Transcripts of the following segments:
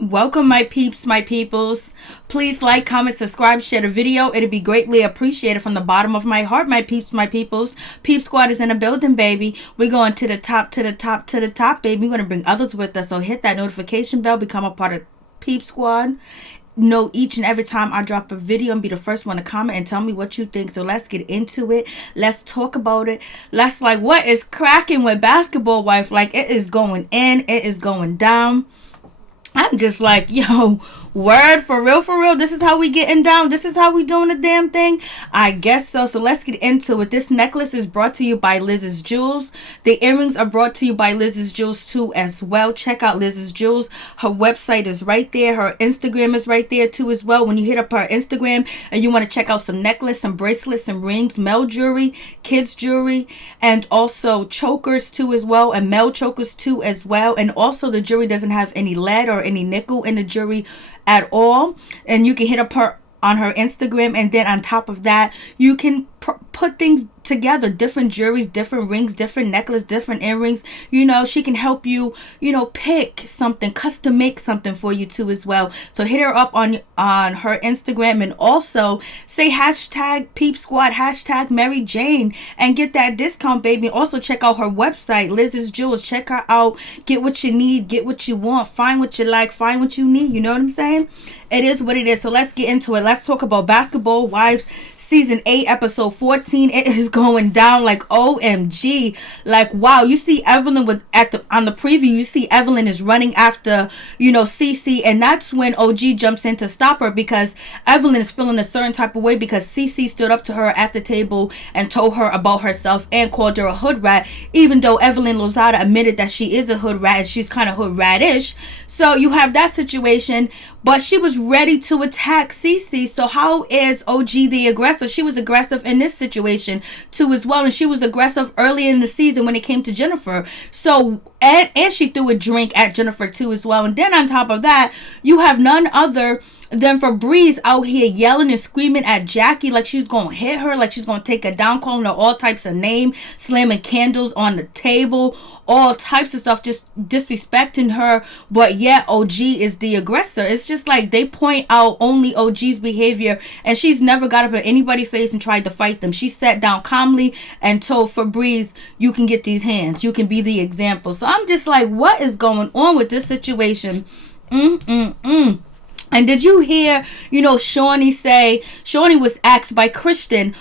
Welcome, my peeps, my peoples. Please like, comment, subscribe, share the video. It'd be greatly appreciated from the bottom of my heart, my peeps, my peoples. Peep Squad is in the building, baby. We're going to the top, to the top, to the top, baby. We're going to bring others with us. So hit that notification bell, become a part of Peep Squad. Know each and every time I drop a video and be the first one to comment and tell me what you think. So let's get into it. Let's talk about it. Let's what is cracking with Basketball Wife? It is going in. It is going down. I'm just yo, word, for real, this is how we getting down, this is how we doing the damn thing, I guess so. So let's get into it. This necklace is brought to you by Liz's Jewels. The earrings are brought to you by Liz's Jewels too as well. Check out Liz's Jewels. Her website is right there. Her Instagram is right there too as well. When you hit up her Instagram and you want to check out some necklace, some bracelets, some rings, male jewelry, kids jewelry, and also chokers too as well, and male chokers too as well. And also the jewelry doesn't have any lead or any nickel in the jewelry at all. And you can hit up her on her Instagram, and then on top of that you can put things together, different jewelries, different rings, different necklace, different earrings. She can help you pick something, custom make something for you too as well. So hit her up on her Instagram, and also say hashtag Peep Squad, hashtag Mary Jane, and get that discount, baby. Also check out her website, Liz's Jewels. Check her out, get what you need, get what you want, find what you like, find what you need. You know what I'm saying? It is what it is. So let's get into it. Let's talk about Basketball Wives Season 8, Episode 14. It is going down OMG. Wow. You see Evelyn was on the preview. You see Evelyn is running after, Cece. And that's when OG jumps in to stop her, because Evelyn is feeling a certain type of way because Cece stood up to her at the table and told her about herself and called her a hood rat, even though Evelyn Lozada admitted that she is a hood rat and she's kind of hood ratish. So you have that situation, but she was ready to attack Cece. So how is OG the aggressor? She was aggressive in this situation too as well, and she was aggressive early in the season when it came to Jennifer. So and she threw a drink at Jennifer too as well. And then on top of that, you have none other than Febreze out here yelling and screaming at Jackie like she's gonna hit her, like she's gonna take her down, calling her all types of names, slamming candles on the table, all types of stuff, just disrespecting her. But yet OG is the aggressor. It's just they point out only OG's behavior, and she's never got up in anybody's face and tried to fight them. She sat down calmly and told Febreze, you can get these hands, you can be the example. So I'm just what is going on with this situation? And did you hear, Shawnee was asked by Christian,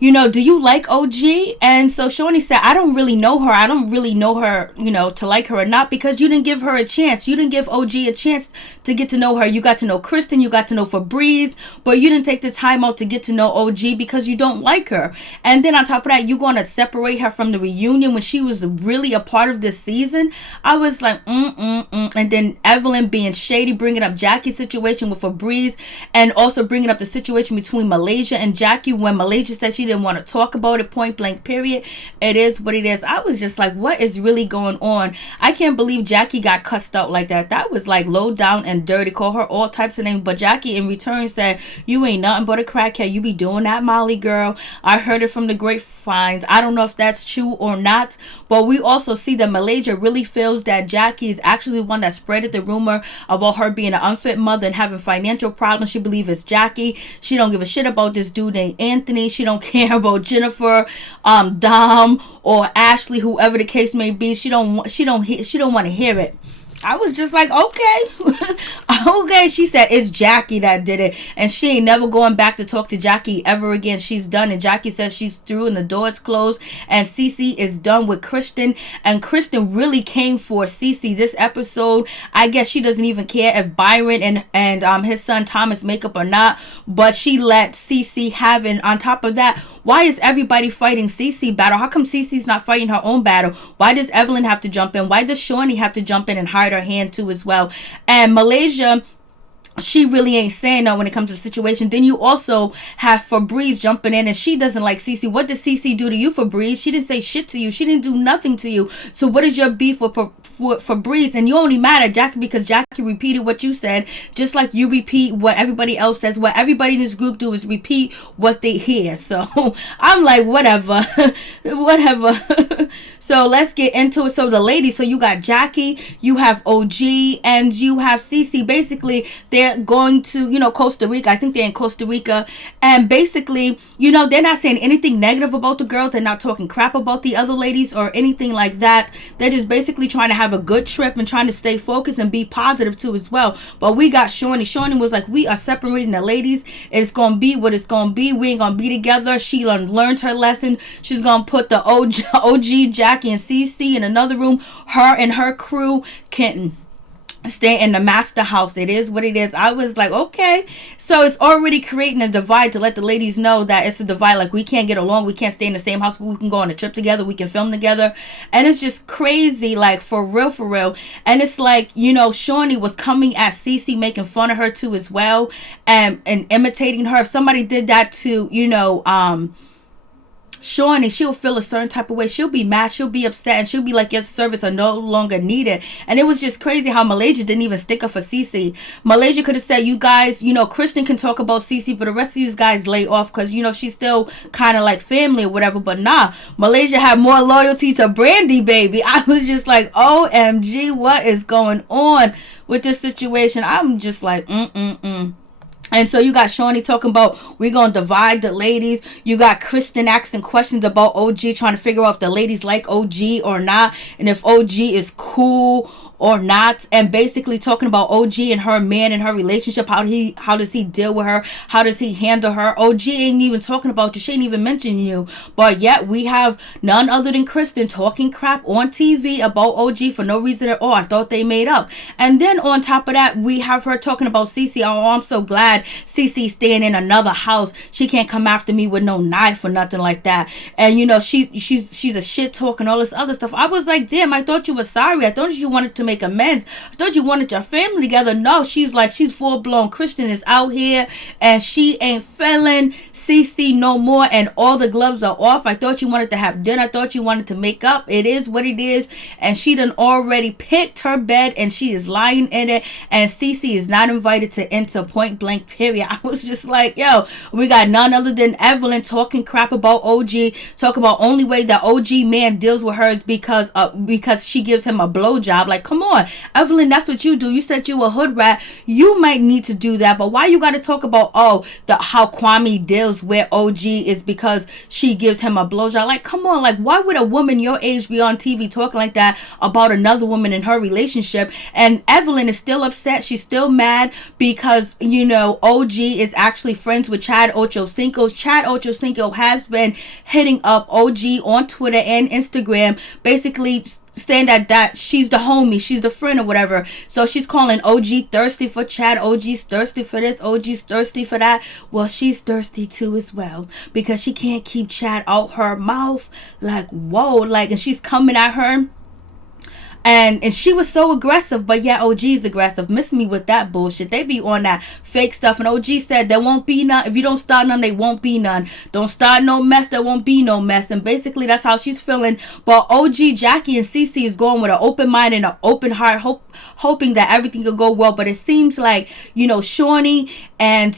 do you like OG? And so Shawnee said, I don't really know her. I don't really know her, to like her or not, because you didn't give her a chance. You didn't give OG a chance to get to know her. You got to know Kristen, you got to know Febreze, but you didn't take the time out to get to know OG because you don't like her. And then on top of that, you're going to separate her from the reunion when she was really a part of this season. I was And then Evelyn being shady, bringing up Jackie's situation with Febreze, and also bringing up the situation between Malaysia and Jackie when Malaysia said she didn't want to talk about it, point blank, period. It is what it is. I was just what is really going on? I can't believe Jackie got cussed out like that. That was low down and dirty. Call her all types of names, but Jackie in return said, you ain't nothing but a crackhead. You be doing that Molly, girl. I heard it from the grapevines. I don't know if that's true or not, but we also see that Malaysia really feels that Jackie is actually the one that spreaded the rumor about her being an unfit mother and having financial problems. She believes it's Jackie. She don't give a shit about this dude named Anthony. She don't care about Jennifer, Dom, or Ashley, whoever the case may be. She don't want to hear it. I was just okay. Okay. She said it's Jackie that did it, and she ain't never going back to talk to Jackie ever again. She's done, and Jackie says she's through and the door's closed, and Cece is done with Kristen. And Kristen really came for Cece this episode. I guess she doesn't even care if Byron and his son Thomas make up or not, but she let Cece have it. On top of that, why is everybody fighting Cece battle? How come Cece's not fighting her own battle? Why does Evelyn have to jump in? Why does Shawnee have to jump in and hide her hand too as well? And Malaysia, she really ain't saying no when it comes to the situation. Then you also have Febreze jumping in, and she doesn't like Cece. What did Cece do to you, Febreze? She didn't say shit to you. She didn't do nothing to you. So what is your beef with Febreze? And you only mad at Jackie because Jackie repeated what you said, just like you repeat what everybody else says. What everybody in this group do is repeat what they hear. So I'm like, whatever. Whatever. So let's get into it. So the ladies, so you got Jackie, you have OG, and you have Cece. Basically, they're going to, Costa Rica. I think they're in Costa Rica. And basically, they're not saying anything negative about the girls. They're not talking crap about the other ladies or anything like that. They're just basically trying to have a good trip and trying to stay focused and be positive too as well. But we got Shawnee. Shawnee was like, we are separating the ladies. It's going to be what it's going to be. We ain't going to be together. She learned her lesson. She's going to put the OG Jackie and CC in another room. Her and her crew can stay in the master house. It is what it is. I was like, okay. So it's already creating a divide to let the ladies know that it's a divide. Like, we can't get along. We can't stay in the same house, but we can go on a trip together. We can film together. And it's just crazy, like, for real, for real. And it's like, Shawnee was coming at Cece, making fun of her too as well, and imitating her. If somebody did that to, Shawnee, she'll feel a certain type of way. She'll be mad, she'll be upset, and she'll be like, your service are no longer needed. And it was just crazy how Malaysia didn't even stick up for Cece. Malaysia could have said, you guys, Kristen can talk about Cece, but the rest of you guys lay off, because she's still kind of like family or whatever. But nah, Malaysia had more loyalty to Brandy, baby. I was just like, OMG, what is going on with this situation? I'm just like, And so you got Shawnee talking about, we're going to divide the ladies. You got Kristen asking questions about OG, trying to figure out if the ladies like OG or not, and if OG is cool or not, and basically talking about OG and her man and her relationship. How does he deal with her? How does he handle her? OG ain't even talking about you. She ain't even mentioning you. But yet we have none other than Kristen talking crap on TV about OG for no reason at all. I thought they made up. And then on top of that, we have her talking about Cece. Oh, I'm so glad Cece's staying in another house. She can't come after me with no knife or nothing like that. And she's a shit talk and all this other stuff. I was like, damn, I thought you were sorry. I thought you wanted to make amends. I thought you wanted your family together. No, she's full blown Christian is out here, and she ain't feeling Cece no more, and all the gloves are off. I thought you wanted to have dinner. I thought you wanted to make up. It is what it is, and she done already picked her bed, and she is lying in it, and Cece is not invited to enter, point blank, period. I was just like, yo, we got none other than Evelyn talking crap about OG, talking about only way the OG man deals with her is because she gives him a blowjob. Like, come on, Evelyn, that's what you do. You said you a hood rat. You might need to do that, but why you got to talk about how Kwame deals with OG is because she gives him a blowjob? Like, come on, like, why would a woman your age be on TV talking like that about another woman in her relationship? And Evelyn is still upset. She's still mad because OG is actually friends with Chad Ochocinco. Chad Ochocinco has been hitting up OG on Twitter and Instagram, basically saying that she's the homie, she's the friend or whatever. So she's calling OG thirsty for Chad. OG's thirsty for this, OG's thirsty for that. Well, she's thirsty too as well, because she can't keep Chad out her mouth. Like, whoa, like, and she's coming at her. And she was so aggressive, but yeah, OG's aggressive. Miss me with that bullshit. They be on that fake stuff. And OG said there won't be none. If you don't start none, they won't be none. Don't start no mess, there won't be no mess. And basically that's how she's feeling. But OG, Jackie, and Cece is going with an open mind and an open heart, hoping that everything will go well. But it seems like, Shawnee and,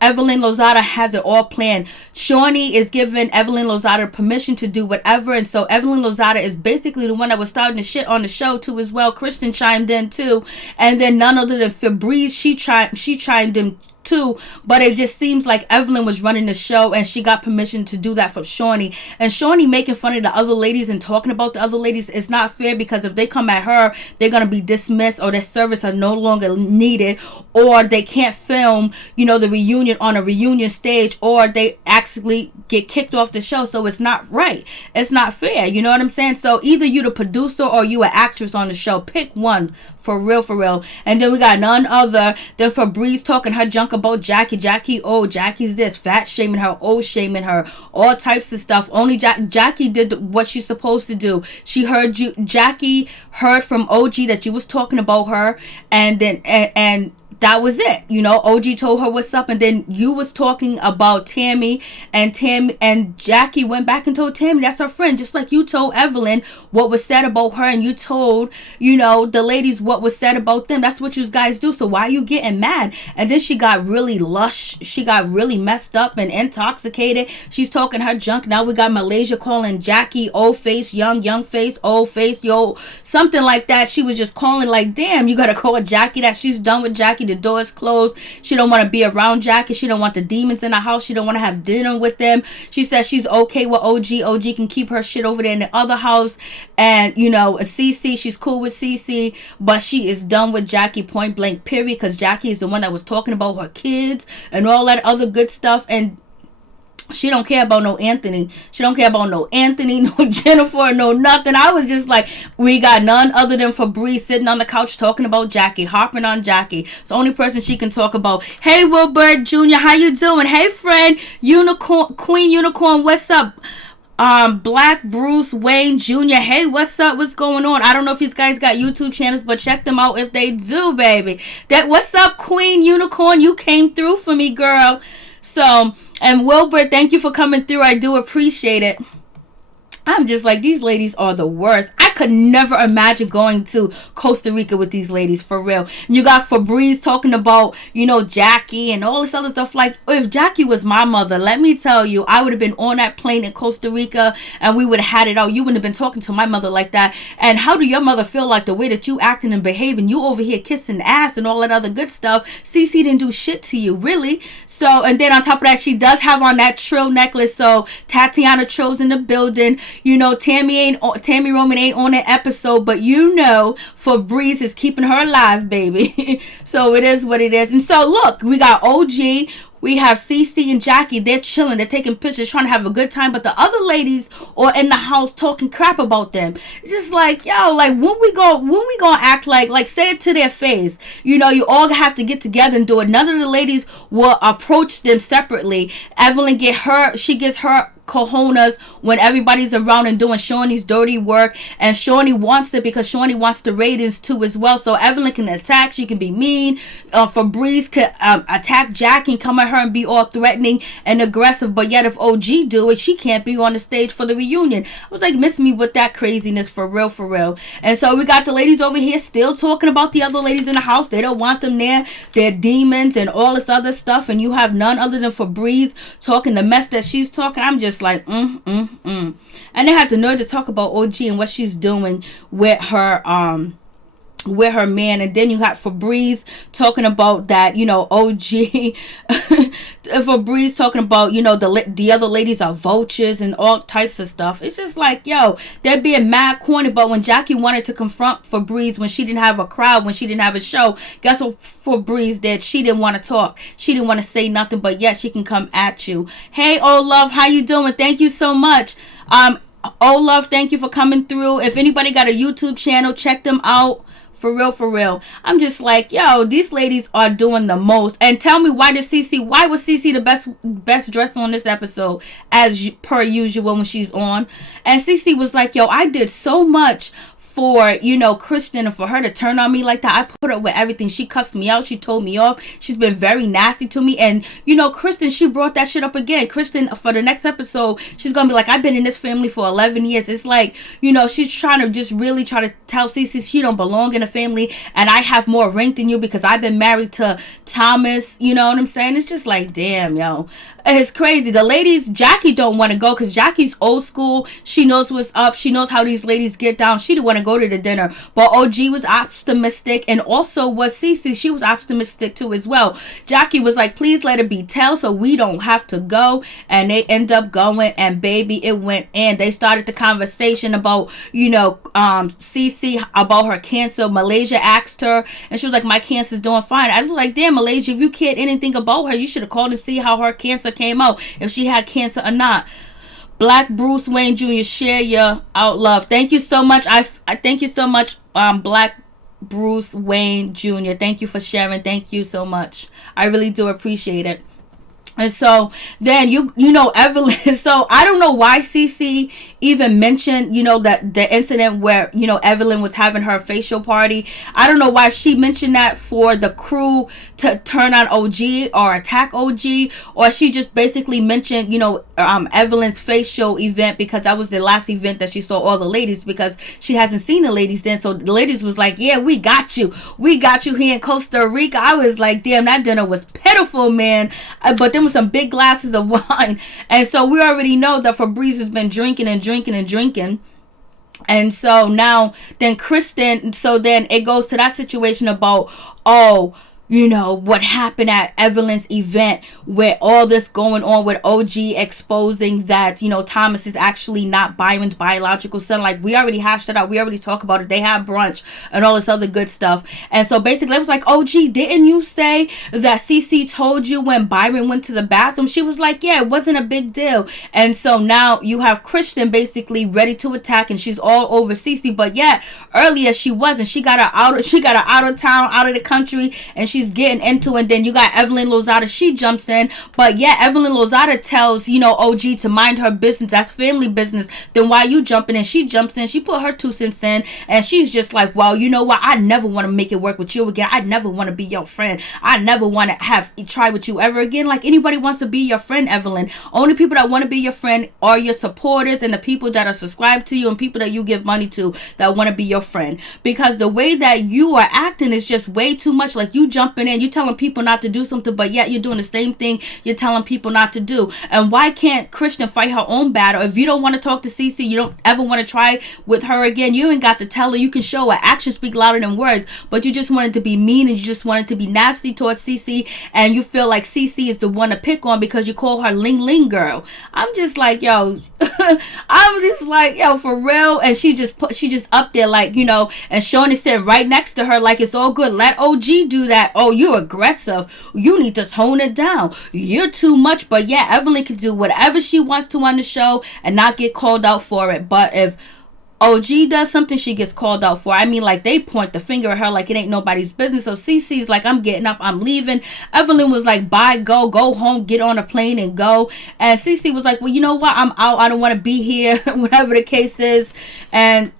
Evelyn Lozada has it all planned. Shawnee is giving Evelyn Lozada permission to do whatever, and so Evelyn Lozada is basically the one that was starting to shit on the show too as well. Kristen chimed in too, and then none other than Febreze, she chimed in too, but it just seems like Evelyn was running the show and she got permission to do that from Shawnee. And Shawnee making fun of the other ladies and talking about the other ladies is not fair, because if they come at her, they're going to be dismissed, or their service are no longer needed, or they can't film, the reunion on a reunion stage, or they actually get kicked off the show. So it's not right. It's not fair. You know what I'm saying? So either you the producer or you an actress on the show. Pick one. For real, for real. And then we got none other than Febreze talking her junk about Jackie. Jackie's this, fat shaming her, old shaming her, all types of stuff. Only Jackie did what she's supposed to do. She heard you. Jackie heard from OG that you was talking about her, and then and that was it. You know, OG told her what's up, and then you was talking about Tammy, and Jackie went back and told Tammy that's her friend, just like you told Evelyn what was said about her, and you told, you know, the ladies what was said about them. That's what you guys do. So why are you getting mad? And then she got really lush. She got really messed up and intoxicated. She's talking her junk. Now we got Malaysia calling Jackie old face, young face, old face, yo, something like that. She was just calling like, damn, you gotta call Jackie that. She's done with Jackie. The door is closed. She don't want to be around Jackie. She don't want the demons in the house. She don't want to have dinner with them. She says she's okay with OG. OG can keep her shit over there in the other house. And, you know, Cece, she's cool with Cece, but she is done with Jackie, point blank, period, because Jackie is the one that was talking about her kids and all that other good stuff. And she don't care about no Anthony. She don't care about no Anthony, no Jennifer, no nothing. I was just like, we got none other than Febreze sitting on the couch talking about Jackie, harping on Jackie. It's the only person she can talk about. Hey, Wilbert Jr., how you doing? Hey, friend, Unicorn, Queen Unicorn, what's up? Black Bruce Wayne Jr., hey, what's up? What's going on? I don't know if these guys got YouTube channels, but check them out if they do, baby. What's up, Queen Unicorn? You came through for me, girl. So, and Wilbur, thank you for coming through. I do appreciate it. I'm just like, these ladies are the worst. I could never imagine going to Costa Rica with these ladies, for real. And you got Febreze talking about, you know, Jackie and all this other stuff. Like, if Jackie was my mother, let me tell you, I would have been on that plane in Costa Rica and we would have had it out. You wouldn't have been talking to my mother like that. And how do your mother feel like the way that you acting and behaving? You over here kissing ass and all that other good stuff. Cece didn't do shit to you, really. So, and then on top of that, she does have on that Trill necklace. So, Tatiana Trill's in the building. You know, Tammy Roman ain't on an episode, but you know, Febreze is keeping her alive, baby. So it is what it is. And so look, we got OG, we have Cece and Jackie. They're chilling, they're taking pictures, trying to have a good time, but the other ladies are in the house talking crap about them. It's just like, yo, like when we gonna act like say it to their face. You know, you all have to get together and do it. None of the ladies will approach them separately. Evelyn gets her cojones when everybody's around and doing Shaunie's dirty work, and Shaunie wants it because Shaunie wants the ratings too as well. So Evelyn can attack, she can be mean. Febreze could attack Jackie and come at her and be all threatening and aggressive, but yet if OG do it, she can't be on the stage for the reunion. I was like, miss me with that craziness, for real, for real. And so we got the ladies over here still talking about the other ladies in the house. They don't want them there. They're demons and all this other stuff, and you have none other than Febreze talking the mess that she's talking. I'm just like, and they had the nerve to talk about OG and what she's doing with her man. And then you got Febreze talking about that, you know, OG Febreze talking about, you know, the other ladies are vultures and all types of stuff. It's just like, yo, they're being mad corny. But when Jackie wanted to confront Febreze, when she didn't have a crowd, when she didn't have a show, guess what Febreze did? She didn't want to talk. She didn't want to say nothing, but yet she can come at you. Hey, Olaf, how you doing? Thank you so much. Olaf, thank you for coming through. If anybody got a YouTube channel, check them out. For real, for real. I'm just like, yo, these ladies are doing the most. And tell me, why was Cece the best dressed on this episode, as per usual when she's on? And Cece was like, yo, I did so much for, you know, Kristen, and for her to turn on me like that. I put up with everything. She cussed me out. She told me off. She's been very nasty to me. And, you know, Kristen, she brought that shit up again. Kristen, for the next episode, she's going to be like, I've been in this family for 11 years. It's like, you know, she's trying to just really try to tell Cece she don't belong in a family. And I have more rank than you because I've been married to Thomas. You know what I'm saying? It's just like, damn, yo. It's crazy. The ladies, Jackie don't want to go because Jackie's old school. She knows what's up. She knows how these ladies get down. She didn't want to go to the dinner. But OG was optimistic, and also was Cece. She was optimistic too as well. Jackie was like, please let it be tell so we don't have to go. And they end up going, and baby, it went in. They started the conversation about, you know, Cece, about her cancer. Malaysia asked her, and she was like, my cancer's doing fine. I was like, damn, Malaysia, if you cared anything about her, you should have called to see how her cancer came out, if she had cancer or not. Black Bruce Wayne Jr., share your out love. Thank you so much. I thank you so much, Black Bruce Wayne Jr. Thank you for sharing. Thank you so much. I really do appreciate it. And so then you know Evelyn. So I don't know why Cece even mentioned, you know, that the incident where, you know, Evelyn was having her facial party. I don't know why she mentioned that for the crew to turn on OG or attack OG, or she just basically mentioned, you know, Evelyn's facial event because that was the last event that she saw all the ladies, because she hasn't seen the ladies then. So the ladies was like, yeah, we got you here in Costa Rica. I was like, damn, that dinner was pitiful, man. But then some big glasses of wine, and so we already know that Fabrice has been drinking. And so now then Kristen, so then it goes to that situation about, oh, you know, what happened at Evelyn's event, where all this going on with OG exposing that, you know, Thomas is actually not Byron's biological son. Like, we already hashed it out. We already talked about it. They had brunch and all this other good stuff. And so basically it was like, OG, didn't you say that Cece told you when Byron went to the bathroom? She was like, yeah, it wasn't a big deal. And so now you have Kristen basically ready to attack, and she's all over Cece. But yeah, earlier she wasn't. She got her out of town, out of the country, and she's getting into it. And then you got Evelyn Lozada, she jumps in. But yeah, Evelyn Lozada tells, you know, OG to mind her business. That's family business. Then why you jumping in? She jumps in. She put her 2 cents in, and she's just like, well, you know what? I never want to make it work with you again. I never want to be your friend. I never want to try with you ever again. Like, anybody wants to be your friend, Evelyn. Only people that want to be your friend are your supporters and the people that are subscribed to you and people that you give money to that want to be your friend. Because the way that you are acting is just way too much. Like, you jumping in, you telling people not to do something, but yet you're doing the same thing you're telling people not to do. And why can't Kristen fight her own battle? If you don't want to talk to Cece, you don't ever want to try with her again, you ain't got to tell her. You can show her. Actions speak louder than words. But you just wanted to be mean, and you just wanted to be nasty towards Cece, and you feel like Cece is the one to pick on because you call her Ling Ling girl. I'm just like, yo, I'm just like, yo, for real. And she just up there, like, you know, and Shawnee said right next to her, like, it's all good. Let OG do that. Oh, you're aggressive. You need to tone it down. You're too much. But yeah, Evelyn can do whatever she wants to on the show and not get called out for it. But if OG does something, she gets called out for. I mean, like, they point the finger at her like it ain't nobody's business. So Cece's like, I'm getting up, I'm leaving. Evelyn was like, bye, go home, get on a plane and go. And Cece was like, well, you know what? I'm out. I don't want to be here, whatever the case is. And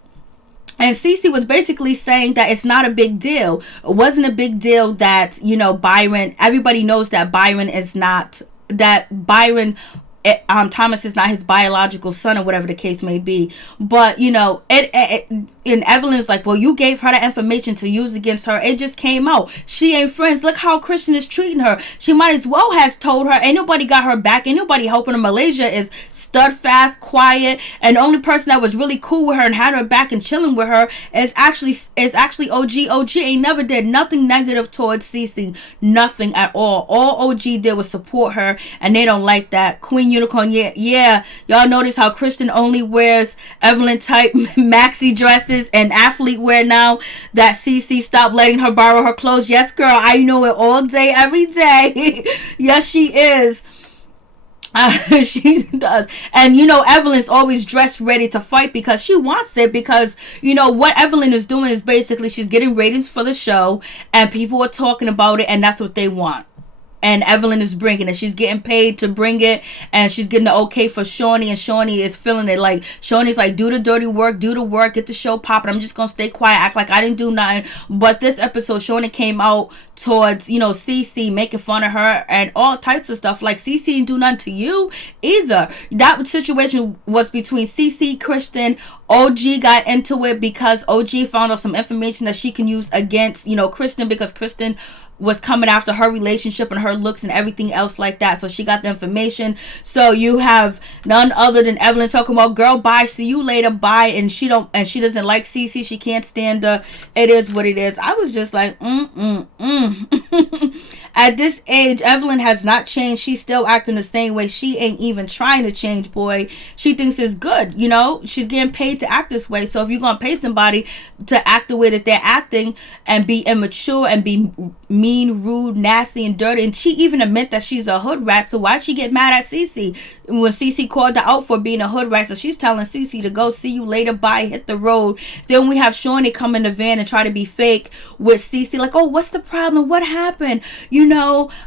Cece was basically saying that it's not a big deal. It wasn't a big deal that, you know, Byron, everybody knows that Byron Thomas is not his biological son, or whatever the case may be. But, you know, and Evelyn's like, well, you gave her the information to use against her. It just came out. She ain't friends. Look how Kristen is treating her. She might as well have told her. Ain't nobody got her back. Ain't nobody helping her. Malaysia is steadfast, quiet, and the only person that was really cool with her and had her back and chilling with her is actually OG. OG ain't never did nothing negative towards Cece. Nothing at all. All OG did was support her, and they don't like that. Queen Unicorn, yeah. Y'all notice how Kristen only wears Evelyn type maxi dresses and athlete wear now that Cece stopped letting her borrow her clothes. Yes, girl, I know it all day, every day. Yes, she is. She does. And, you know, Evelyn's always dressed ready to fight because she wants it. Because, you know, what Evelyn is doing is basically she's getting ratings for the show, and people are talking about it, and that's what they want. And Evelyn is bringing it. She's getting paid to bring it, and she's getting the okay for Shawnee, and Shawnee is feeling it. Like, Shawnee's like, do the dirty work, do the work, get the show popping. I'm just gonna stay quiet, act like I didn't do nothing. But this episode, Shawnee came out towards, you know, Cece, making fun of her and all types of stuff. Like, Cece didn't do nothing to you either. That situation was between Cece, Kristen. OG got into it because OG found out some information that she can use against, you know, Kristen, because Kristen was coming after her relationship and her looks and everything else like that. So she got the information. So you have none other than Evelyn talking about, girl, bye, see you later, bye. And she doesn't like Cece. She can't stand her. It is what it is. I was just like, At this age, Evelyn has not changed. She's still acting the same way. She ain't even trying to change, boy. She thinks it's good, you know. She's getting paid to act this way. So if you're going to pay somebody to act the way that they're acting and be immature and be mean, rude, nasty, and dirty, and she even admit that she's a hood rat, so why she get mad at Cece when Cece called her out for being a hood rat? So she's telling Cece to go, see you later, bye, hit the road. Then we have Shawnee come in the van and try to be fake with Cece, like, oh, what's the problem? What happened? You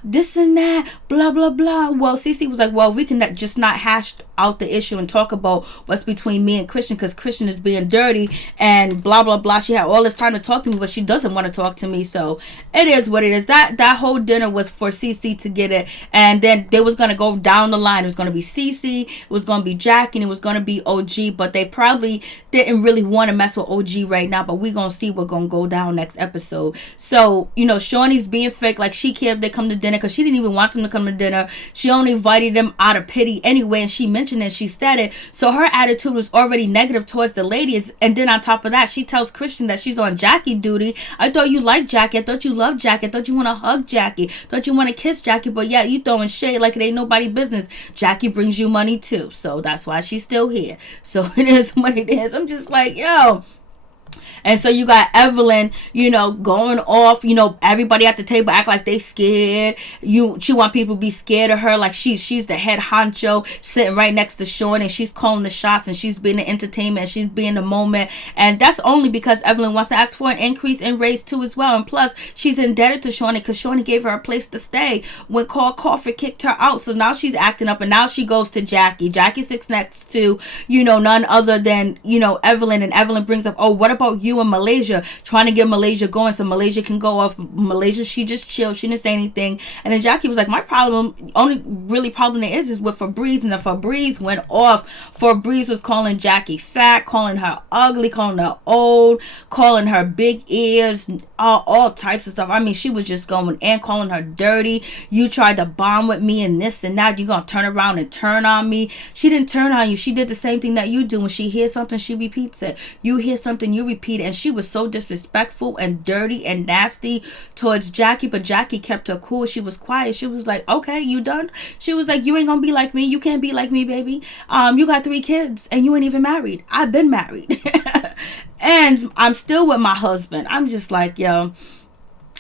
this and that, blah, blah, blah. Well, Cece was like, well, we can just not hash out the issue and talk about what's between me and Christian, because Christian is being dirty and blah, blah, blah. She had all this time to talk to me, but she doesn't want to talk to me. So it is what it is. That whole dinner was for Cece to get it. And then they was going to go down the line. It was going to be Cece, it was going to be Jackie, and it was going to be OG. But they probably didn't really want to mess with OG right now. But we're going to see what's going to go down next episode. So, Shaunie's being fake. Like, she cared if they come to dinner, because she didn't even want them to come to dinner. She only invited them out of pity anyway. And she mentioned it. She said it. So her attitude was already negative towards the ladies. And then on top of that, she tells Christian that she's on Jackie duty. I thought you liked Jackie. I thought you loved Jackie. I thought you want to hug Jackie. I thought you want to kiss Jackie. But yeah, you throwing shade like it ain't nobody business. Jackie brings you money too. So that's why she's still here. So it is what it is. I'm just like, yo. And so you got Evelyn, going off, everybody at the table act like they scared. She want people to be scared of her. Like she's the head honcho sitting right next to Shawn, and she's calling the shots, and she's being the entertainment, and she's being the moment. And that's only because Evelyn wants to ask for an increase in raise too as well. And plus, she's indebted to Shaunie because Shaunie gave her a place to stay when Carl Crawford kicked her out. So now she's acting up, and now she goes to Jackie. Jackie sits next to, none other than, Evelyn. And Evelyn brings up, oh, what about you in Malaysia, trying to get Malaysia going so Malaysia can go off. Malaysia, she just chilled. She didn't say anything. And then Jackie was like, my problem, only really problem there is with Febreze. And then Febreze went off. Febreze was calling Jackie fat, calling her ugly, calling her old, calling her big ears, all types of stuff. I mean, she was just going and calling her dirty. You tried to bond with me and this and that. You gonna turn around and turn on me. She didn't turn on you. She did the same thing that you do. When she hears something, she repeats it. You hear something, you repeat it. And she was so disrespectful and dirty and nasty towards Jackie. But Jackie kept her cool. She was quiet. She was like, okay, you done? She was like, you ain't gonna be like me. You can't be like me, baby. You got 3 kids and you ain't even married. I've been married. And I'm still with my husband. I'm just like, yo.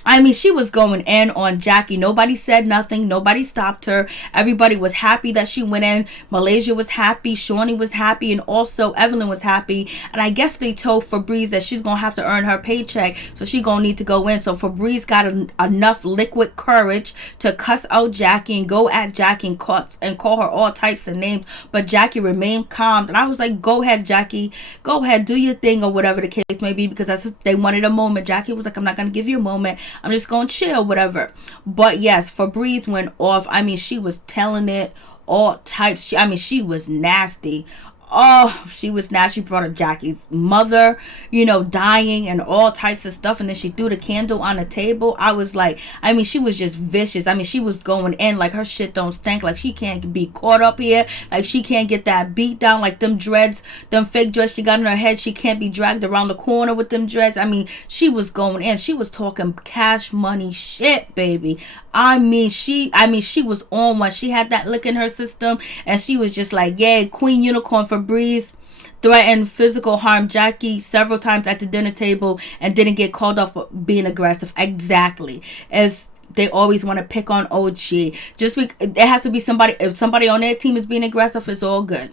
I mean, she was going in on Jackie. Nobody said nothing. Nobody stopped her. Everybody was happy that she went in. Malaysia was happy. Shaunie was happy. And also Evelyn was happy. And I guess they told Febreze that she's going to have to earn her paycheck. So she's going to need to go in. So Febreze got enough liquid courage to cuss out Jackie and go at Jackie and call her all types of names. But Jackie remained calm. And I was like, go ahead, Jackie. Go ahead. Do your thing or whatever the case may be. Because they wanted a moment. Jackie was like, I'm not going to give you a moment. I'm just going to chill, whatever. But yes, Febreze went off. I mean, she was telling it all types. She was nasty. Oh, she was nasty. She brought up Jackie's mother, dying and all types of stuff. And then she threw the candle on the table. I was like, she was just vicious. She was going in like her shit don't stink. Like she can't be caught up here. Like she can't get that beat down. Like them dreads, them fake dreads she got in her head. She can't be dragged around the corner with them dreads. She was going in. She was talking cash money shit, baby. She was on one. She had that look in her system, and she was just like, yeah, Queen Unicorn. Febreze threatened physical harm Jackie several times at the dinner table and didn't get called off for being aggressive. Exactly. As they always want to pick on OG. It has to be somebody. If somebody on their team is being aggressive, it's all good.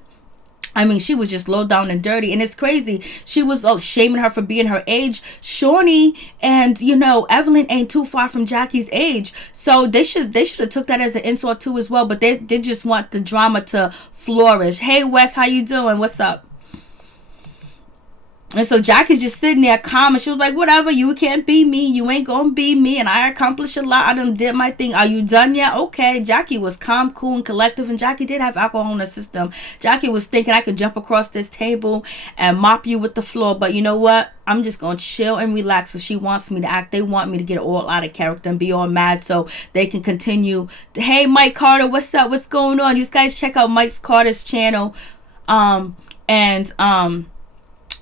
She was just low down and dirty. And it's crazy. She was shaming her for being her age. Shaunie and, Evelyn ain't too far from Jackie's age. So they should have took that as an insult too as well. But they just want the drama to flourish. Hey, Wes, how you doing? What's up? And so Jackie's just sitting there calm, and she was like, whatever, you can't be me. You ain't gonna be me. And I accomplished a lot. I done did my thing. Are you done yet? Okay. Jackie was calm, cool, and collective. And Jackie did have alcohol in her system. Jackie was thinking, I could jump across this table and mop you with the floor. But you know what? I'm just going to chill and relax. So she wants me to act. They want me to get all out of character and be all mad so they can continue. Hey, Mike Carter, what's up? What's going on? You guys check out Mike Carter's channel.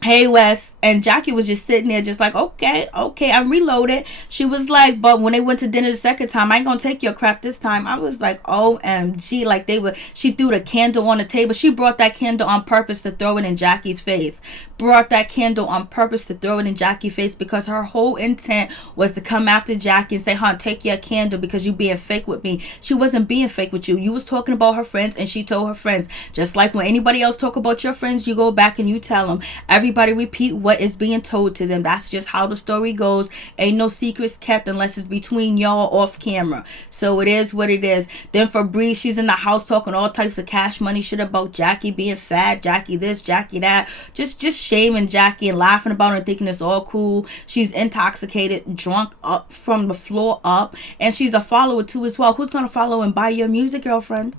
Hey, Wes. And Jackie was just sitting there just like, okay, I'm reloaded. She was like, but when they went to dinner the second time, I ain't gonna take your crap this time. I was like, OMG. Like she threw the candle on the table. She brought that candle on purpose to throw it in Jackie's face. Brought that candle on purpose to throw it in Jackie's face because her whole intent was to come after Jackie and say, hon, take your candle because you being fake with me. She wasn't being fake with you. You was talking about her friends, and she told her friends. Just like when anybody else talk about your friends, you go back and you tell them. Everybody everybody repeat what is being told to them. That's just how the story goes. Ain't no secrets kept unless it's between y'all off camera. So it is what it is. Then Febreze, she's in the house talking all types of cash money shit about Jackie being fat, Jackie this, Jackie that. Just shaming Jackie and laughing about her and thinking it's all cool. She's intoxicated, drunk up from the floor up. And she's a follower too as well. Who's going to follow and buy your music, girlfriend?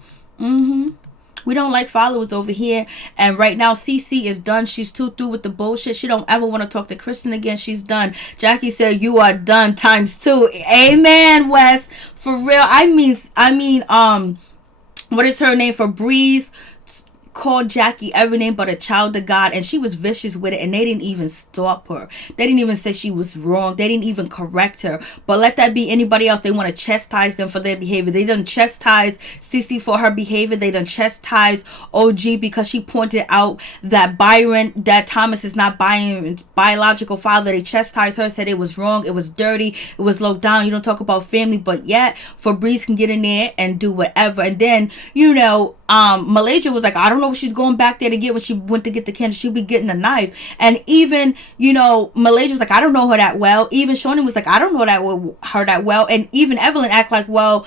We don't like followers over here. And right now, Cece is done. She's too through with the bullshit. She don't ever want to talk to Kristen again. She's done. Jackie said, you are done ×2. Amen, Wes. For real. I mean, what is her name? Febreze called Jackie every name but a child of God, and she was vicious with it, and they didn't even stop her. They didn't even say she was wrong. They didn't even correct her. But let that be anybody else. They want to chastise them for their behavior. They done chastise Cece for her behavior. They done chastise OG because she pointed out that Thomas is not Byron's biological father. They chastised her, said it was wrong, it was dirty, it was low down. You don't talk about family, but yet Febreze can get in there and do whatever. And then, Malaysia was like, I don't know what she's going back there to get when she went to get the candy. She'll be getting a knife. And even, Malaysia was like, I don't know her that well. Even Shawnee was like, I don't know her that well. And even Evelyn act like, well,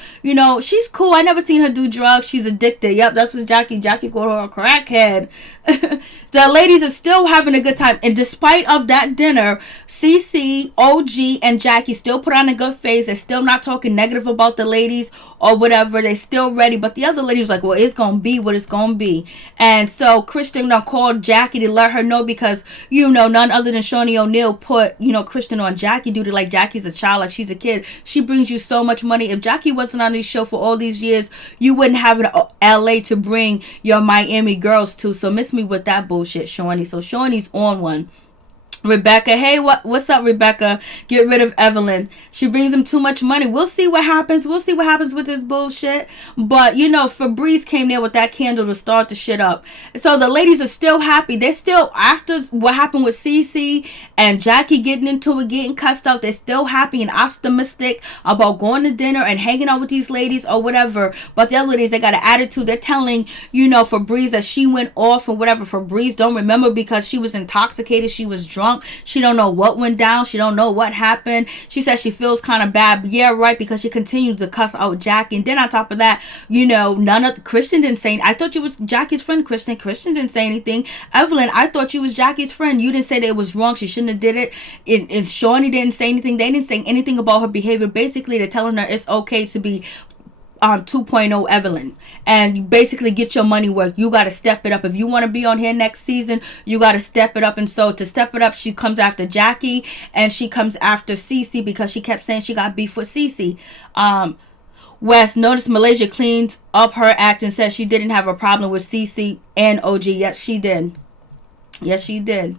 she's cool. I never seen her do drugs. She's addicted. Yep, that's what Jackie called her a crackhead. The ladies are still having a good time. And despite of that dinner, CC, OG, and Jackie still put on a good face. They're still not talking negative about the ladies or whatever. They still ready. But the other ladies like, well, it's going to be what it's going to be. And so Kristen done called Jackie to let her know because, none other than ShaunieONeal put, Kristen on Jackie duty like Jackie's a child, like she's a kid. She brings you so much money. If Jackie wasn't on this show for all these years, you wouldn't have an LA to bring your Miami girls to. So miss me with that bullshit, Shawnee. So Shawnee's on one. Rebecca, hey, what's up, Rebecca? Get rid of Evelyn. She brings him too much money. We'll see what happens. We'll see what happens with this bullshit. But, Febreze came there with that candle to start the shit up. So the ladies are still happy. They're still, after what happened with Cece and Jackie getting into it, getting cussed out, they're still happy and optimistic about going to dinner and hanging out with these ladies or whatever. But the other ladies, they got an attitude. They're telling, Febreze that she went off and whatever. Febreze don't remember because she was intoxicated. She was drunk. She don't know what went down. She don't know what happened. She says she feels kind of bad. Yeah, right, because she continued to cuss out Jackie. And then on top of that, Kristen didn't say, I thought you was Jackie's friend, Kristen. Kristen didn't say anything. Evelyn, I thought you was Jackie's friend. You didn't say that it was wrong. She shouldn't have did it. And Shawnee didn't say anything. They didn't say anything about her behavior. Basically, they're telling her it's okay to be 2.0 Evelyn and basically get your money worth. You got to step it up. If you want to be on here next season, you got to step it up. And so to step it up, she comes after Jackie and she comes after Cece because she kept saying she got beef with Cece. West noticed Malaysia cleaned up her act and said she didn't have a problem with Cece and OG. Yes, she did. Yes, she did.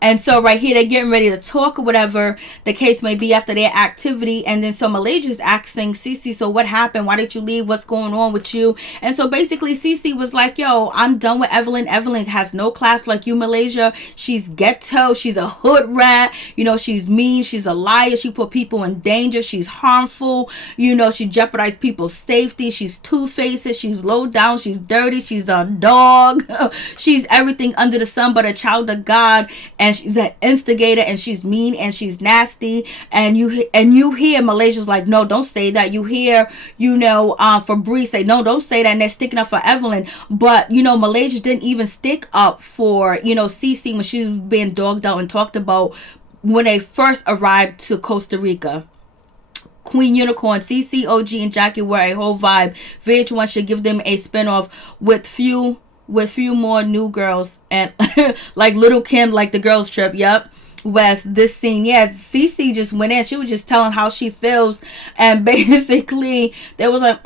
And so right here, they're getting ready to talk or whatever the case may be after their activity. And then so Malaysia's asking Cece, so what happened? Why did you leave? What's going on with you? And so basically Cece was like, yo, I'm done with Evelyn. Evelyn has no class like you, Malaysia. She's ghetto. She's a hood rat. She's mean. She's a liar. She put people in danger. She's harmful. She jeopardized people's safety. She's two-faced. She's low down. She's dirty. She's a dog. She's everything under the sun but a child of God. And she's an instigator, and she's mean, and she's nasty. And you hear Malaysia's like, no, don't say that. You hear, Febreze say, no, don't say that. And they're sticking up for Evelyn. But, Malaysia didn't even stick up for, Cece when she was being dogged out and talked about when they first arrived to Costa Rica. Queen Unicorn, CC, OG, and Jackie were a whole vibe. VH1 should give them a spinoff with few more new girls and like Little Kim, like the girls trip. Yep. West, this scene, yeah, Cece just went in. She was just telling how she feels, and basically they was like,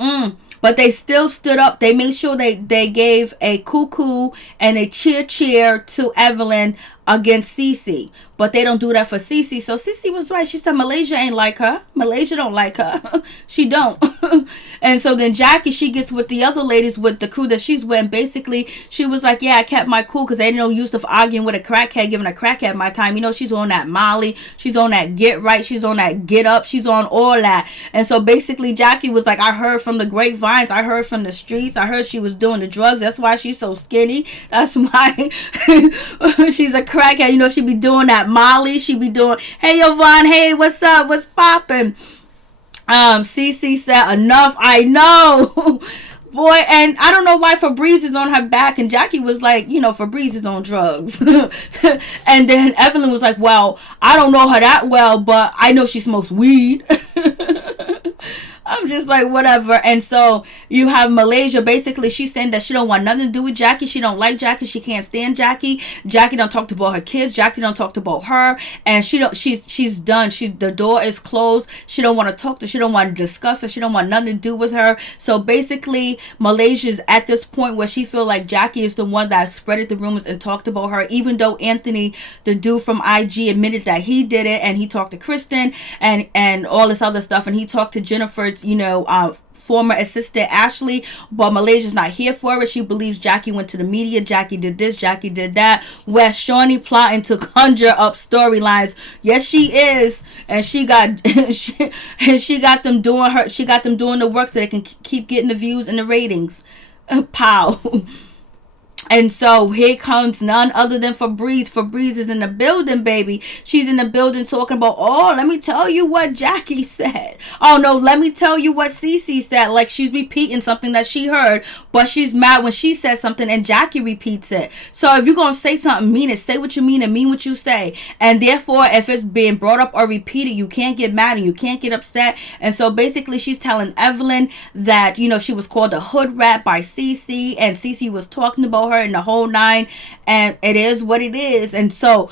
but they still stood up. They made sure they gave a cuckoo and a cheer to Evelyn against Cece. But they don't do that for Cece. So Cece was right. She said Malaysia ain't like her. Malaysia don't like her. She don't. And so then Jackie, she gets with the other ladies with the crew that she's with. And basically, she was like, yeah, I kept my cool because they didn't know used to arguing with a crackhead, giving a crackhead my time. She's on that Molly. She's on that get right. She's on that get up. She's on all that. And so basically, Jackie was like, I heard from the grapevines. I heard from the streets. I heard she was doing the drugs. That's why she's so skinny. That's why she's a crackhead. crackhead. You know, she be doing that Molly. She be doing, hey, Yvonne, hey, what's up? What's poppin'? Cece said, enough, I know. Boy, and I don't know why Febreze is on her back, and Jackie was like, you know, Febreze is on drugs. And then Evelyn was like, well, I don't know her that well, but I know she smokes weed. I'm just like, whatever. And so you have Malaysia. Basically, she's saying that she don't want nothing to do with Jackie. She don't like Jackie. She can't stand Jackie. Jackie don't talk about her kids. Jackie don't talk about her. And she's done. The door is closed. She don't want to talk to her. She don't want to discuss her. She don't want nothing to do with her. So basically, Malaysia's at this point where she feel like Jackie is the one that spreaded the rumors and talked about her, even though Anthony, the dude from IG, admitted that he did it, and he talked to Kristen and all this other stuff, and he talked to Jennifer's, former assistant Ashley, but Malaysia's not here for it. She believes Jackie went to the media. Jackie did this, Jackie did that. Whereas Shawnee plotting to conjure up storylines. Yes, she is, and she got she got them doing the work so they can keep getting the views and the ratings. Pow. And so here comes none other than Febreze. Febreze is in the building, baby. She's in the building talking about, oh, let me tell you what Jackie said. Oh, no, let me tell you what Cece said. Like she's repeating something that she heard, but she's mad when she says something and Jackie repeats it. So if you're going to say something, mean it. Say what you mean and mean what you say. And therefore, if it's being brought up or repeated, you can't get mad and you can't get upset. And so basically, she's telling Evelyn that, she was called a hood rat by Cece, and Cece was talking about her in the whole nine, and it is what it is. And so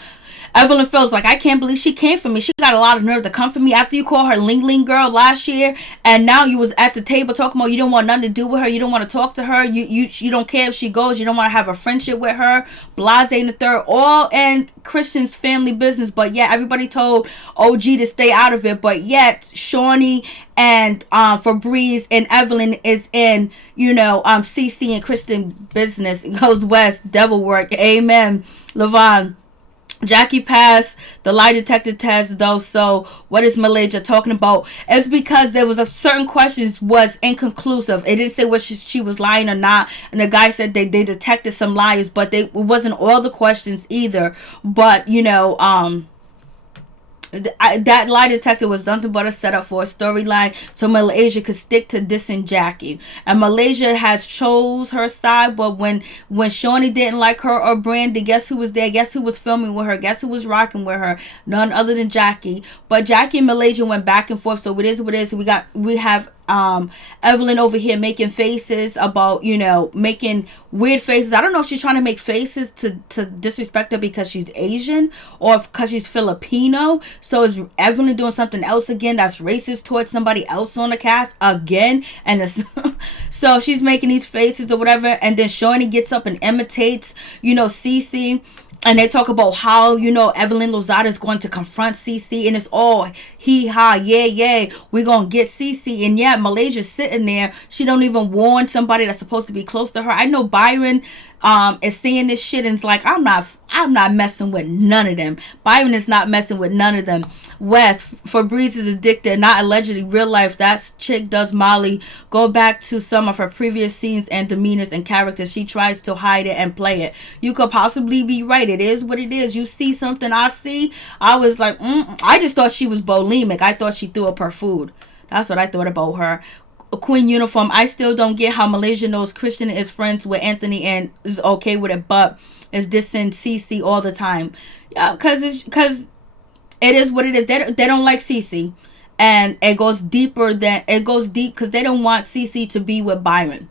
Evelyn feels like, I can't believe she came for me. She got a lot of nerve to come for me after you called her Ling Ling girl last year, and now you was at the table talking about you don't want nothing to do with her, you don't want to talk to her, you don't care if she goes, you don't want to have a friendship with her, blase and the third, all in Christian's family business. But yet everybody told OG to stay out of it, but yet Shawnee and Febreze and Evelyn is in CC and Kristen business. It goes west, devil work. Amen. Levon. Jackie passed the lie detector test though, so what is Malaysia talking about? It's because there was a certain questions was inconclusive. It didn't say whether she was lying or not, and the guy said they detected some liars, but it wasn't all the questions either. But that lie detector was nothing but a setup for a storyline so Malaysia could stick to dissing Jackie. And Malaysia has chose her side, but when Shawnee didn't like her or Brandy, guess who was there? Guess who was filming with her? Guess who was rocking with her? None other than Jackie. But Jackie and Malaysia went back and forth, so it is what it is. We have Evelyn over here making faces about, making weird faces. I don't know if she's trying to make faces to disrespect her because she's Asian or because she's Filipino. So is Evelyn doing something else again that's racist towards somebody else on the cast again? And so she's making these faces or whatever. And then Shawnee gets up and imitates, Cece. And they talk about how, Evelyn Lozada is going to confront Cece. And it's all hee-ha, yeah, we're going to get Cece. And yeah, Malaysia's sitting there. She don't even warn somebody that's supposed to be close to her. I know Byron is seeing this shit and it's like, I'm not messing with none of them. Byron is not messing with none of them. Wes, Febreze is addicted, not allegedly, real life. That chick does Molly. Go back to some of her previous scenes and demeanors and characters. She tries to hide it and play it. You could possibly be right. It is what it is. You see something I see. I was like, I just thought she was bulimic. I thought she threw up her food. That's what I thought about her. Queen Uniform, I still don't get how Malaysia knows Christian is friends with Anthony and is okay with it, but is dissing Cece all the time. Yeah, because it is what it is. They don't like Cece, and it goes deep because they don't want Cece to be with Byron.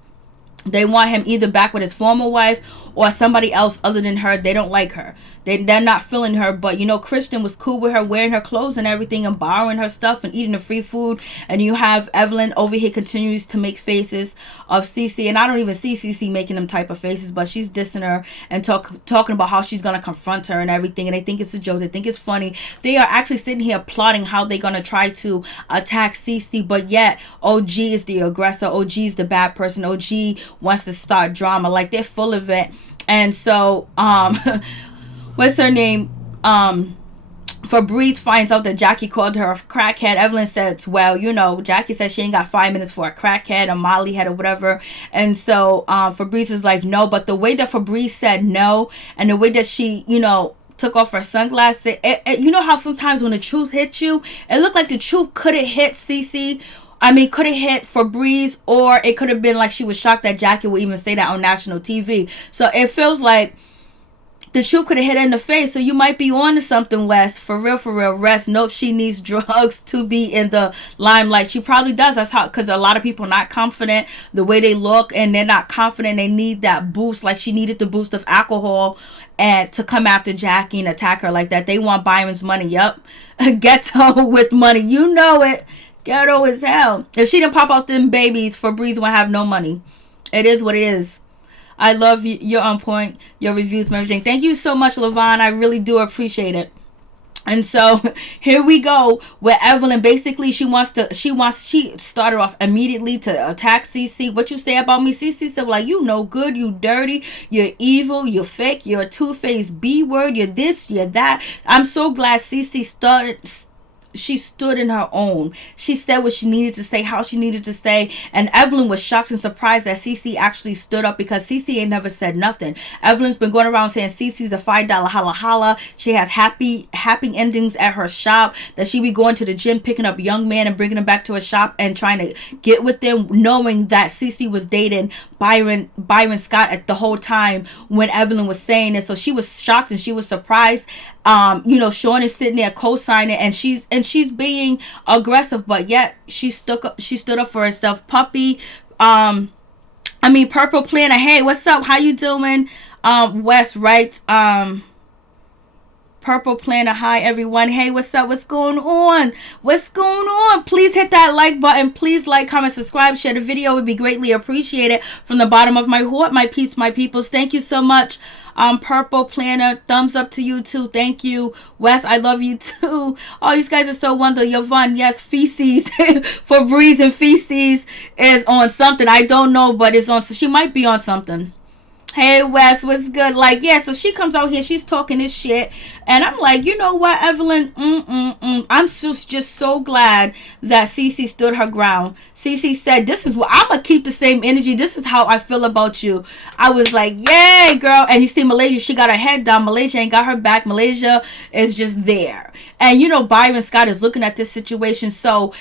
They want him either back with his former wife or somebody else other than her. They don't like her. They're not feeling her. But, Kristen was cool with her wearing her clothes and everything and borrowing her stuff and eating the free food. And you have Evelyn over here continues to make faces of Cece. And I don't even see Cece making them type of faces. But she's dissing her and talking about how she's going to confront her and everything. And they think it's a joke. They think it's funny. They are actually sitting here plotting how they're going to try to attack Cece. But yet, OG is the aggressor. OG is the bad person. OG wants to start drama. Like, they're full of it. And so, what's her name? Febreze finds out that Jackie called her a crackhead. Evelyn says, well, Jackie said she ain't got 5 minutes for a crackhead, a Molly head or whatever. And so Febreze is like, no. But the way that Febreze said no and the way that she, took off her sunglasses. You know how sometimes when the truth hits you, it looked like the truth could have hit Cece. I mean, could have hit Febreze, or it could have been like she was shocked that Jackie would even say that on national TV. So it feels like the truth could have hit her in the face. So you might be on to something, Wes. For real, for real. Rest. Nope, she needs drugs to be in the limelight. She probably does. That's how, because a lot of people are not confident the way they look, and they're not confident. They need that boost, like she needed the boost of alcohol and to come after Jackie and attack her like that. They want Byron's money. Yup. Ghetto with money. You know it. Ghetto as hell. If she didn't pop out them babies, Febreze won't have no money. It is what it is. I love you. You're on point. Your reviews, Mary Jane. Thank you so much, Lavon. I really do appreciate it. And so here we go with Evelyn. Basically, she started off immediately to attack Cece. What you say about me? Cece said, like, you no good, you dirty, you're evil, you're fake, you're a two-faced B-word, you're this, you're that. I'm so glad Cece she stood in her own. She said what she needed to say, how she needed to say. And Evelyn was shocked and surprised that Cece actually stood up, because Cece ain't never said nothing. Evelyn's been going around saying Cece's a $5 holla holla. She has happy endings at her shop. That she be going to the gym, picking up young men and bringing them back to her shop and trying to get with them, knowing that Cece was dating Byron Scott at the whole time when Evelyn was saying it. So she was shocked and she was surprised. Shawn is sitting there co-signing, and she's being aggressive, but yet she stood up for herself. Purple Planner. Hey, what's up? How you doing? Wes, right? Purple Planner. Hi, everyone. Hey, what's up? What's going on? What's going on? Please hit that like button. Please like, comment, subscribe, share the video. It would be greatly appreciated from the bottom of my heart, my peeps, my peoples. Thank you so much. Purple Planner, thumbs up to you too. Thank you. Wes, I love you too. Oh, these guys are so wonderful. Yvonne, yes, feces. Febreze and feces is on something. I don't know, but it's on. She might be on something. Hey, Wes, what's good? Like, yeah, so she comes out here, she's talking this shit, and I'm like, you know what, Evelyn? I'm just so glad that Cece stood her ground. Cece said, this is what, I'm going to keep the same energy. This is how I feel about you. I was like, yay, girl. And you see Malaysia, she got her head down. Malaysia ain't got her back. Malaysia is just there. And, Byron Scott is looking at this situation. So,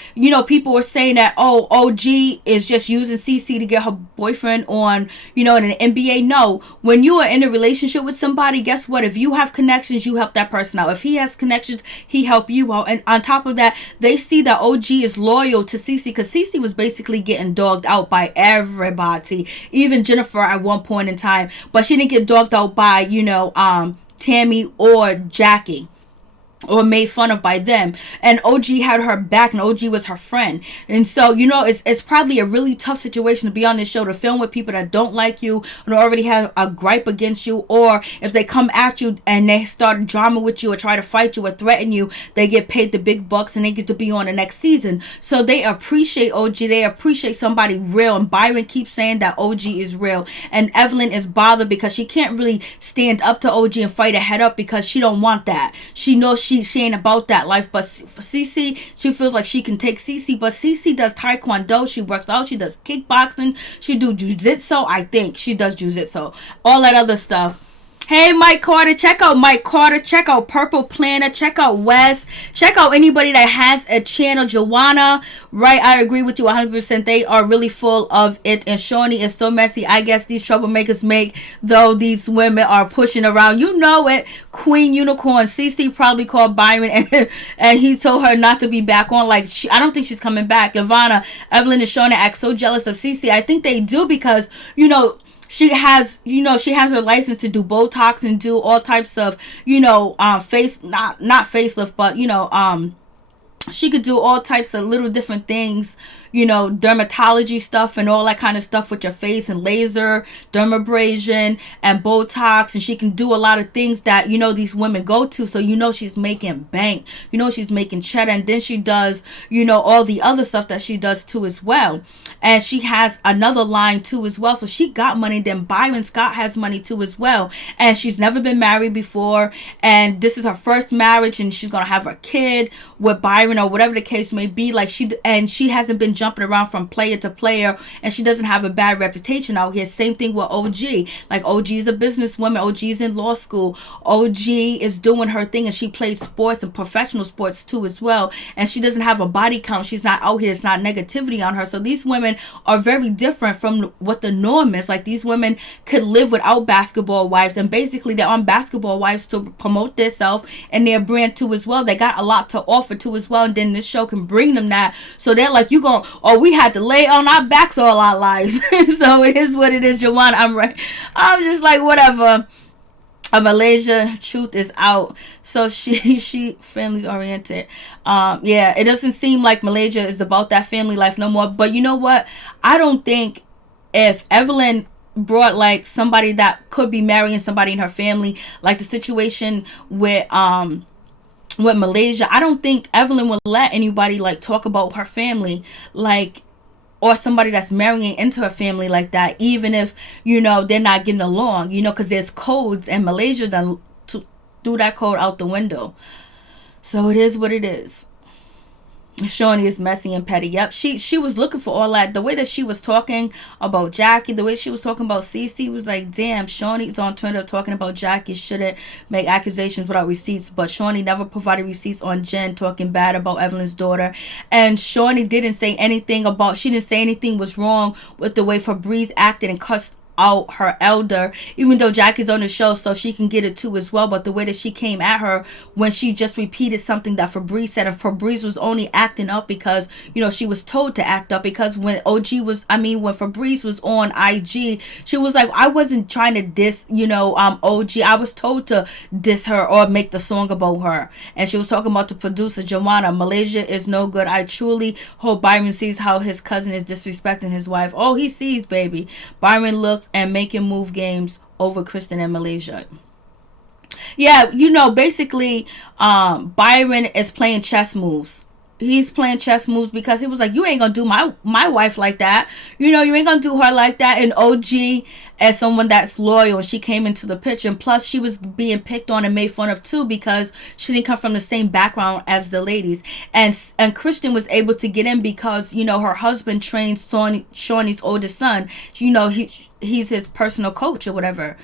people were saying that, oh, OG is just using Cece to get her boyfriend on, in an NBA. No, when you are in a relationship with somebody, guess what? If you have connections, you help that person out. If he has connections, he help you out. And on top of that, they see that OG is loyal to Cece, because Cece was basically getting dogged out by everybody, even Jennifer at one point in time. But she didn't get dogged out by, Tammy or Jackie, or made fun of by them. And OG had her back, and OG was her friend. And so, it's probably a really tough situation to be on this show, to film with people that don't like you and already have a gripe against you, or if they come at you and they start drama with you or try to fight you or threaten you, they get paid the big bucks and they get to be on the next season. So they appreciate OG. They appreciate somebody real. And Byron keeps saying that OG is real. And Evelyn is bothered because she can't really stand up to OG and fight her head up, because she don't want that. She knows she ain't about that life. But for Cece, she feels like she can take Cece. But Cece does taekwondo, she works out, she does kickboxing, she do jiu-jitsu. I think she does jiu-jitsu, all that other stuff. Hey, Mike Carter, check out Mike Carter, check out Purple Planner, check out Wes, check out anybody that has a channel. Joanna, right, I agree with you 100%. They are really full of it. And Shawnee is so messy. I guess these troublemakers make, though these women are pushing around. You know it. Queen Unicorn. Cece probably called Byron and he told her not to be back on. Like, I don't think she's coming back. Ivana, Evelyn, and Shawnee act so jealous of Cece. I think they do, because, she has her license to do Botox and do all types of, face, not facelift, but, she could do all types of little different things, dermatology stuff and all that kind of stuff with your face, and laser, dermabrasion, and Botox. And she can do a lot of things that, these women go to. So, she's making bank, she's making cheddar. And then she does, all the other stuff that she does too as well. And she has another line too as well. So she got money. Then Byron Scott has money too as well. And she's never been married before. And this is her first marriage. And she's going to have a kid with Byron. Byron or whatever the case may be. Like she hasn't been jumping around from player to player, and she doesn't have a bad reputation out here. Same thing with OG. Like OG is a businesswoman. OG is in law school. OG is doing her thing, and she plays sports and professional sports too as well. And she doesn't have a body count. She's not out here. It's not negativity on her. So these women are very different from what the norm is. Like these women could live without basketball wives, and basically they're on basketball wives to promote themselves and their brand too as well. They got a lot to offer too as well, and then this show can bring them that. So they're like, you going, oh, we had to lay on our backs all our lives. So it is what it is, Joanna. I'm right. I'm just like, whatever. Malaysia, truth is out. So she family's oriented. Yeah, it doesn't seem like Malaysia is about that family life no more. But you know what? I don't think if Evelyn brought like somebody that could be marrying somebody in her family, like the situation with Malaysia, I don't think Evelyn would let anybody like talk about her family, like, or somebody that's marrying into her family like that, even if, you know, they're not getting along, you know, because there's codes, and Malaysia done threw that code out the window. So it is what it is. Shawnee is messy and petty. Yep, she was looking for all that. The way that she was talking about Jackie, the way she was talking about Cece, was like, damn, Shawnee's on Twitter talking about Jackie shouldn't make accusations without receipts, but Shawnee never provided receipts on Jen talking bad about Evelyn's daughter. And Shawnee didn't say anything was wrong with the way Fabrice acted and cussed out her elder, even though Jackie's on the show so she can get it too as well. But the way that she came at her when she just repeated something that Fabrice said, and Fabrice was only acting up because, you know, she was told to act up, because when when Fabrice was on IG, she was like, I wasn't trying to diss, you know, OG. I was told to diss her or make the song about her. And she was talking about the producer, Joanna, Malaysia is no good. I truly hope Byron sees how his cousin is disrespecting his wife. Oh, he sees, baby. Byron looks and making move games over Kristen and Malaysia. Yeah, you know, basically, Byron is playing chess moves. He's playing chess moves because he was like, you ain't gonna do my wife like that. You know, you ain't gonna do her like that. And OG, as someone that's loyal, she came into the picture. And plus, she was being picked on and made fun of too because she didn't come from the same background as the ladies. And Kristen was able to get in because, you know, her husband trained Shawnee's oldest son. You know, he's his personal coach or whatever.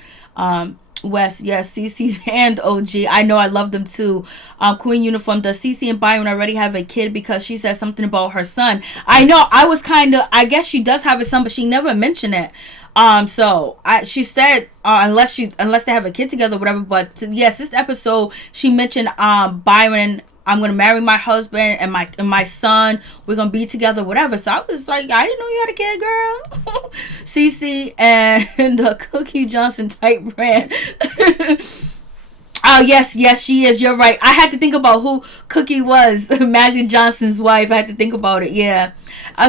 Wes, yes, Cece and OG. I know, I love them too. Queen Uniform, does Cece and Byron already have a kid? Because she said something about her son. I know, I guess she does have a son, but she never mentioned it. She said unless they have a kid together, whatever. But yes, this episode she mentioned Byron. I'm gonna marry my husband and my son. We're gonna be together, whatever. So I was like, I didn't know you had a kid, girl. Cece and the Cookie Johnson type brand. Oh, yes, she is. You're right. I had to think about who Cookie was. Magic Johnson's wife. I had to think about it. Yeah.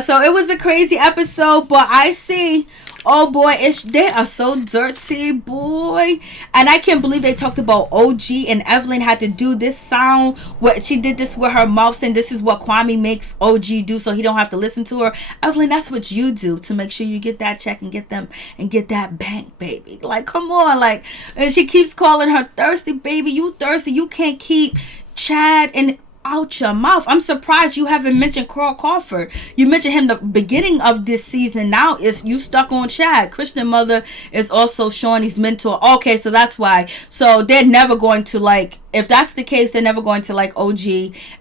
So it was a crazy episode, but I see. Oh boy, they are so dirty, boy. And I can't believe they talked about OG and Evelyn had to do this sound. What she did this with her mouth, saying this is what Kwame makes OG do so he don't have to listen to her. Evelyn, that's what you do to make sure you get that check and get that bank, baby. Like, come on, like, and she keeps calling her thirsty, baby. You thirsty. You can't keep Chad and out your mouth. I'm surprised you haven't mentioned Carl Crawford. You mentioned him the beginning of this season. Now is you stuck on Chad. Christian mother is also Shawnee's mentor. Okay, so that's why. So they're never going to like. If that's the case, they're never going to like OG,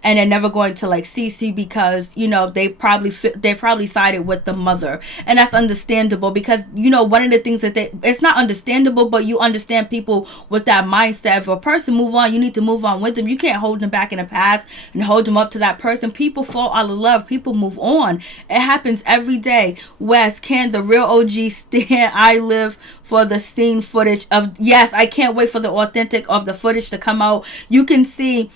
and they're never going to like CC because, you know, they probably sided with the mother, and that's understandable because, you know, one of the things that it's not understandable, but you understand people with that mindset. If a person move on, you need to move on with them. You can't hold them back in the past and hold them up to that person. People fall out of love. People move on. It happens every day. Wes, can the real OG stand? I live for the scene footage of. Yes, I can't wait for the authentic of the footage to come out. You can see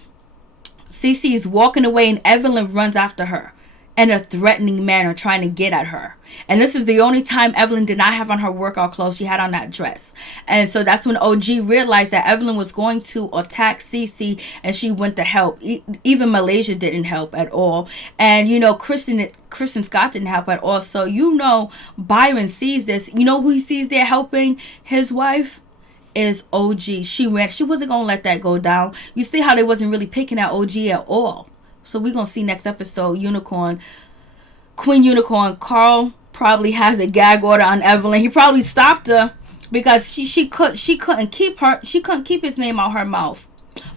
Cece is walking away and Evelyn runs after her in a threatening manner, trying to get at her. And this is the only time Evelyn did not have on her workout clothes. She had on that dress. And so that's when OG realized that Evelyn was going to attack Cece, and she went to help. Even Malaysia didn't help at all. And, you know, Kristen Scott didn't help at all. So, you know, Byron sees this. You know who he sees there helping his wife? Is OG. She wasn't gonna let that go down. You see how they wasn't really picking at OG at all. So we're going to see next episode. Unicorn, Queen Unicorn. Carl probably has a gag order on Evelyn. He probably stopped her because she couldn't keep his name out her mouth.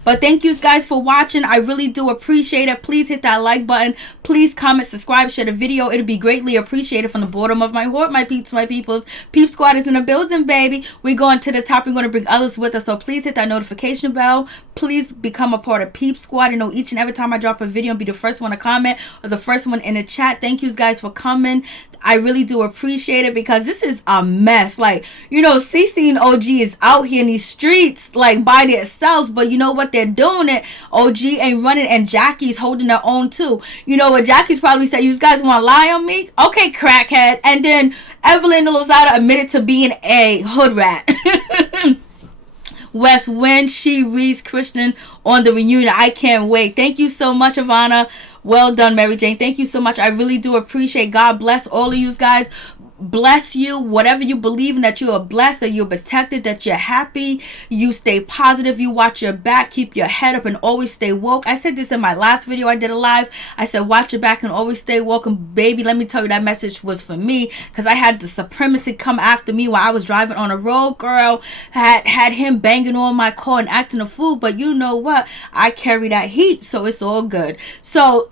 But thank you guys for watching. I really do appreciate it. Please hit that like button. Please comment, subscribe, share the video. It'll be greatly appreciated from the bottom of my heart, my peeps, my peoples. Peep Squad is in the building, baby. We're going to the top. We're going to bring others with us. So please hit that notification bell. Please become a part of Peep Squad. You know, each and every time I drop a video, and be the first one to comment or the first one in the chat. Thank you guys for coming. I really do appreciate it because this is a mess. Like, you know, CC and OG is out here in these streets, like, by themselves. But you know what? They're doing it. OG ain't running, and Jackie's holding her own, too. You know what? Jackie's probably said, you guys want to lie on me? Okay, crackhead. And then Evelyn Lozada admitted to being a hood rat. West, when she reads Christian on the reunion, I can't wait. Thank you so much, Ivana. Well done, Mary Jane. Thank you so much. I really do appreciate. God bless all of you guys. Bless you. Whatever you believe in, that you are blessed, that you're protected, that you're happy, you stay positive, you watch your back, keep your head up, and always stay woke. I said this in my last video I did a live. I said watch your back and always stay woke. And baby, let me tell you, that message was for me, because I had the supremacy come after me while I was driving on a road, girl. Had him banging on my car and acting a fool. But you know what? I carry that heat, so it's all good. So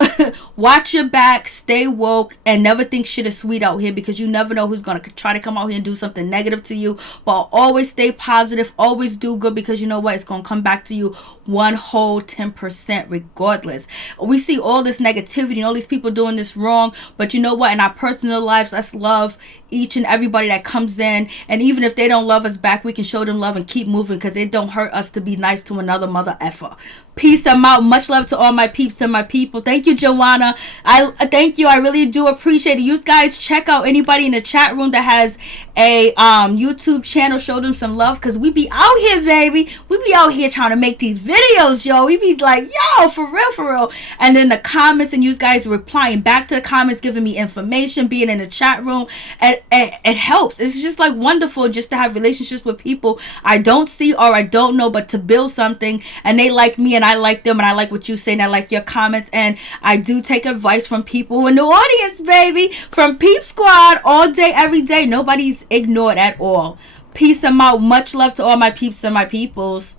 watch your back, stay woke, and never think shit is sweet out here, because you never know who's gonna try to come out here and do something negative to you. But always stay positive, always do good, because you know what, it's gonna come back to you one whole 10% regardless. We see all this negativity and all these people doing this wrong, but you know what, in our personal lives, let's love each and everybody that comes in. And even if they don't love us back, we can show them love and keep moving, because it don't hurt us to be nice to another mother effer. Peace. I'm out. Much love to all my peeps and my people. Thank you, Joanna. I thank you. I really do appreciate it. You guys check out anybody in the chat room that has a YouTube channel. Show them some love, because we be out here, baby. We be out here trying to make these videos, yo. We be like, yo, for real, for real. And then the comments, and you guys replying back to the comments, giving me information, being in the chat room. And it helps. It's just like wonderful just to have relationships with people I don't see or I don't know, but to build something, and they like me and I like them, and I like what you say, and I like your comments, and I do take advice from people in the audience, baby, from Peep Squad all day, every day. Nobody's ignored at all. Peace. I'm out. Much love to all my peeps and my peoples.